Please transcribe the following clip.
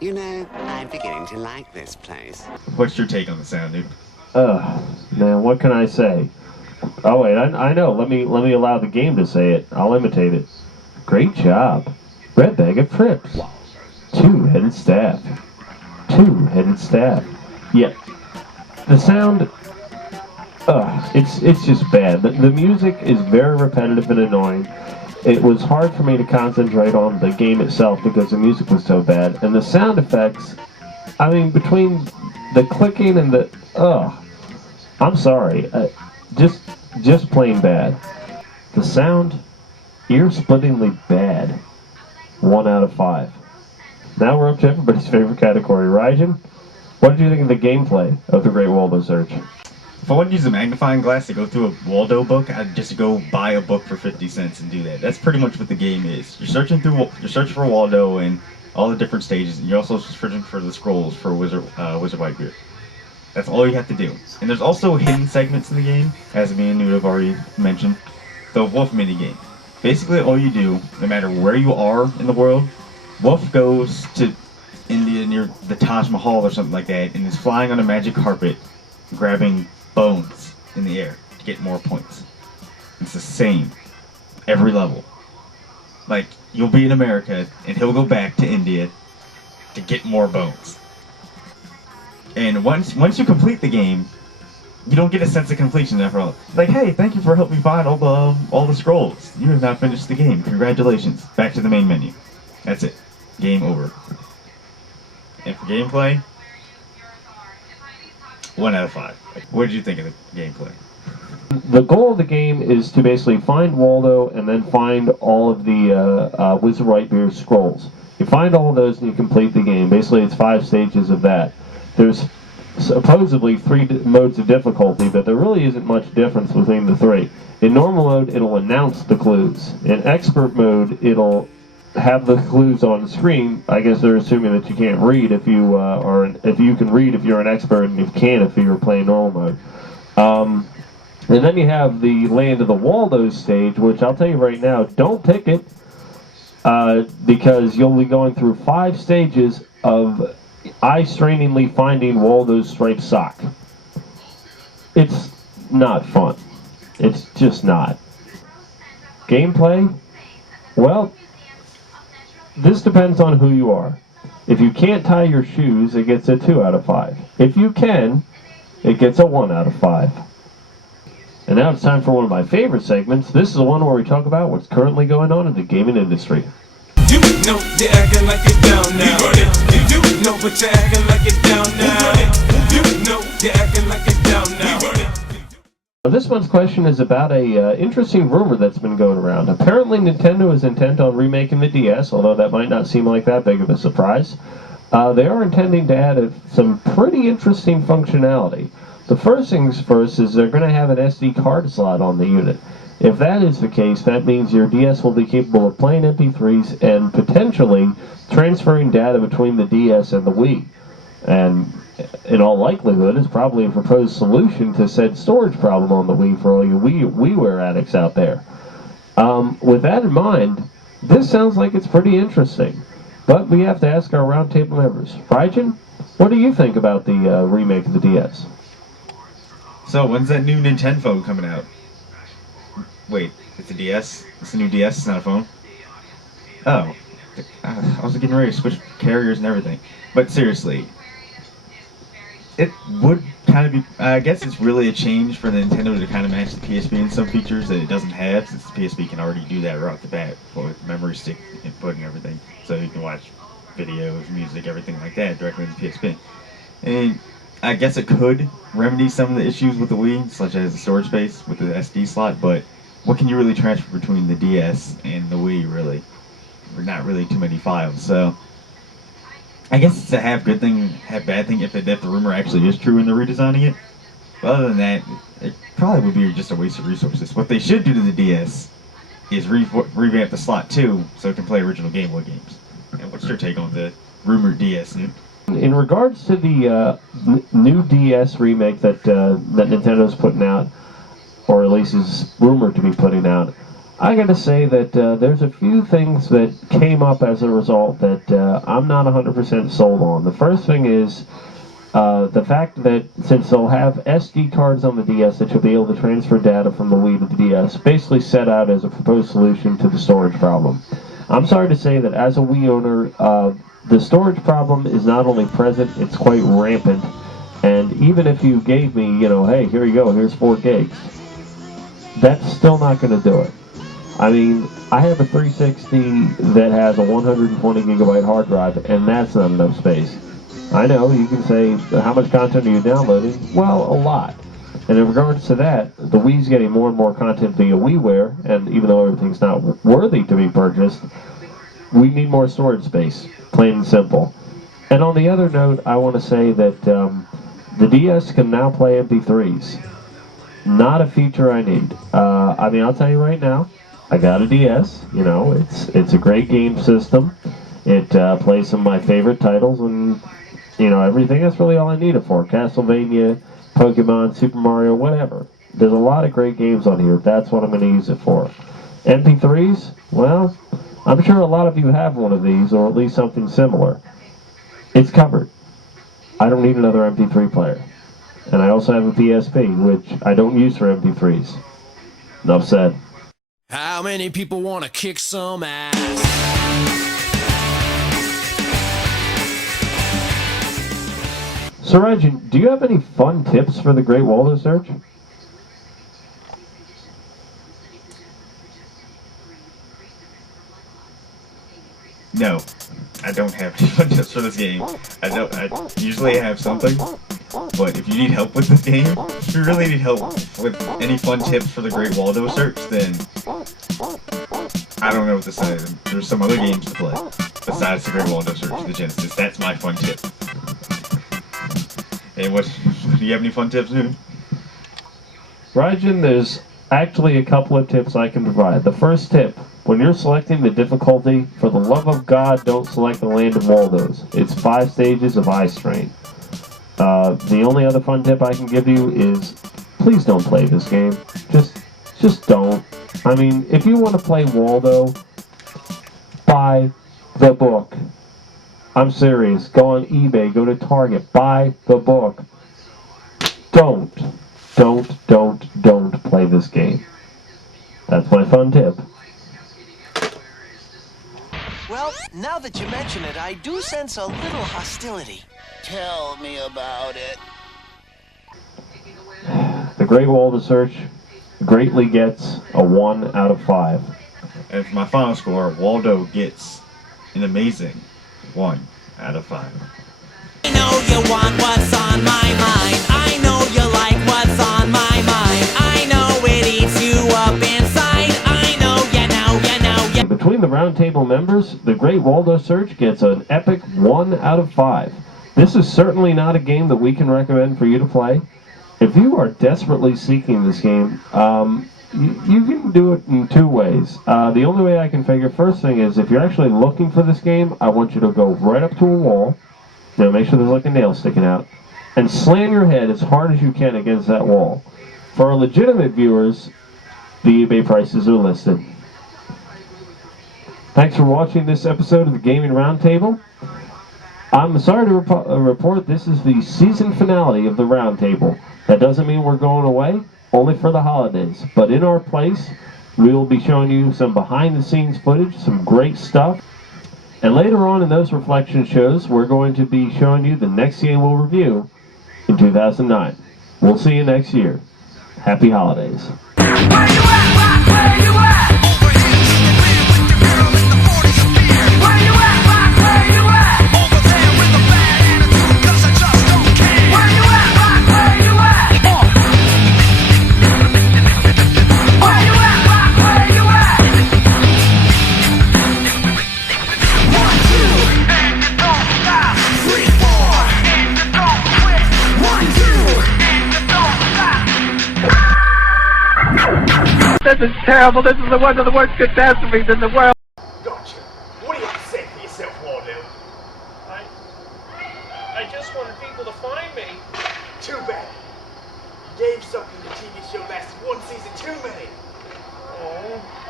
You know, I'm beginning to like this place. What's your take on the sound, dude? Man, what can I say? Oh wait, I know. Let me allow the game to say it. I'll imitate it. Great job. Red bag of trips. Two-headed staff. Two-headed staff. Yeah. The sound. It's just bad. The music is very repetitive and annoying. It was hard for me to concentrate on the game itself because the music was so bad, and the sound effects. I mean, between the clicking and the I'm sorry, just just plain bad. The sound, ear-splittingly bad. 1 out of 5. Now we're up to everybody's favorite category. Rajan, what did you think of the gameplay of the Great Waldo Search? If I wanted to use a magnifying glass to go through a Waldo book, I'd just go buy a book for 50 cents and do that. That's pretty much what the game is. You're searching for Waldo and all the different stages, and you're also searching for the scrolls for Wizard Whitebeard. That's all you have to do. And there's also hidden segments in the game, as me and Nude have already mentioned. The Wolf minigame. Basically, all you do, no matter where you are in the world, Wolf goes to India near the Taj Mahal or something like that, and is flying on a magic carpet, grabbing bones in the air to get more points. It's the same every level. Like, you'll be in America, and he'll go back to India to get more bones. And once you complete the game, you don't get a sense of completion after all. Like, hey, thank you for helping me find all the scrolls. You have now finished the game. Congratulations. Back to the main menu. That's it. Game over. And for gameplay, 1 out of 5. What did you think of the gameplay? The goal of the game is to basically find Waldo and then find all of the Wizard Whitebeard scrolls. You find all of those and you complete the game. Basically, it's 5 stages of that. There's supposedly 3 modes of difficulty, but there really isn't much difference between the 3. In normal mode, it'll announce the clues. In expert mode, it'll have the clues on the screen. I guess they're assuming that you can't read if you if you can read if you're an expert, and you can if you're playing normal mode. And then you have the Land of the Waldo stage, which I'll tell you right now, don't pick it, because you'll be going through 5 stages of eye-strainingly finding Waldo's striped sock. It's not fun. It's just not. Gameplay? Well, this depends on who you are. If you can't tie your shoes, it gets a 2 out of 5. If you can, it gets a 1 out of 5. And now it's time for one of my favorite segments. This is the one where we talk about what's currently going on in the gaming industry. You know you're acting like it's down now. You know but you're acting like it's down now. You know you're acting like it's down now. This month's question is about a interesting rumor that's been going around. Apparently Nintendo is intent on remaking the DS, although that might not seem like that big of a surprise. They are intending to add some pretty interesting functionality. The first things first is they're going to have an SD card slot on the unit. If that is the case, that means your DS will be capable of playing MP3s and potentially transferring data between the DS and the Wii. And in all likelihood, is probably a proposed solution to said storage problem on the Wii for all you WiiWare addicts out there. With that in mind, this sounds like it's pretty interesting. But we have to ask our roundtable members. Rajan, what do you think about the remake of the DS? So, when's that new Nintendo phone coming out? Wait, it's a DS? It's a new DS, it's not a phone? Oh. I was getting ready to switch carriers and everything. But seriously, it would kind of be... I guess it's really a change for the Nintendo to kind of match the PSP in some features that it doesn't have, since the PSP can already do that right off the bat with memory stick input and everything. So you can watch videos, music, everything like that directly on the PSP. And I guess it could remedy some of the issues with the Wii, such as the storage space with the SD slot, but what can you really transfer between the DS and the Wii, really? Not really too many files, so I guess it's a half good thing, half bad thing if the rumor actually is true and they're redesigning it. But other than that, it probably would be just a waste of resources. What they should do to the DS is revamp the slot too, so it can play original Game Boy games. And what's your take on the rumored DS, Newt? In regards to the new DS remake that Nintendo's putting out, or at least is rumored to be putting out, I gotta say that there's a few things that came up as a result that I'm not 100% sold on. The first thing is the fact that since they'll have SD cards on the DS that you'll be able to transfer data from the Wii to the DS, basically set out as a proposed solution to the storage problem. I'm sorry to say that as a Wii owner, the storage problem is not only present, it's quite rampant. And even if you gave me, hey, here you go, here's 4 gigs, that's still not going to do it. I mean, I have a 360 that has a 120 gigabyte hard drive, and that's not enough space. I know, you can say, how much content are you downloading? Well, a lot. And in regards to that, the Wii's getting more and more content via WiiWare, and even though everything's not worthy to be purchased, we need more storage space, plain and simple. And on the other note, I want to say that the DS can now play MP3s. Not a feature I need. I mean, I'll tell you right now, I got a DS. It's a great game system. It plays some of my favorite titles, and everything. That's really all I need it for. Castlevania, Pokemon, Super Mario, whatever. There's a lot of great games on here. That's what I'm going to use it for. MP3s? Well, I'm sure a lot of you have one of these, or at least something similar. It's covered. I don't need another MP3 player. And I also have a PSP, which I don't use for MP3s. Enough said. How many people want to kick some ass? So, Ryan, do you have any fun tips for the Great Waldo search? No, I don't have any fun tips for this game. I usually have something, but if you need help with this game, if you really need help with any fun tips for the Great Waldo search, then I don't know what to say. There's some other games to play besides the Great Waldo search, the Genesis. That's my fun tip. Hey, do you have any fun tips, dude? Rajan, there's actually a couple of tips I can provide. The first tip, when you're selecting the difficulty, for the love of God, don't select the Land of Waldos. It's 5 stages of eye strain. The only other fun tip I can give you is, please don't play this game. Just don't. I mean, if you want to play Waldo, buy the book. I'm serious. Go on eBay, go to Target, buy the book. Don't play this game. That's my fun tip. Well, now that you mention it, I do sense a little hostility. Tell me about it. The Great Waldo search greatly gets a 1 out of 5. And for my final score, Waldo gets an amazing 1 out of 5. I know you want what's on my mind. I know you like what's on my mind. I know it eats you up inside. I know you know. Between the roundtable members, the Great Waldo search gets an epic 1 out of 5. This is certainly not a game that we can recommend for you to play. If you are desperately seeking this game, you can do it in 2 ways. The only way I can figure, first thing is, if you're actually looking for this game, I want you to go right up to a wall. Now make sure there's like a nail sticking out, and slam your head as hard as you can against that wall. For our legitimate viewers, the eBay prices are listed. Thanks for watching this episode of the Gaming Roundtable. I'm sorry to report this is the season finale of the Roundtable. That doesn't mean we're going away, only for the holidays. But in our place, we will be showing you some behind-the-scenes footage, some great stuff. And later on in those reflection shows, we're going to be showing you the next game we'll review in 2009. We'll see you next year. Happy holidays. Where you at, rock? Where you at? This is terrible. This is one of the worst catastrophes in the world. Gotcha. What do you have to say for yourself, Waldo? I just wanted people to find me. Too bad. You gave something the TV show lasted 1 season too many. Oh.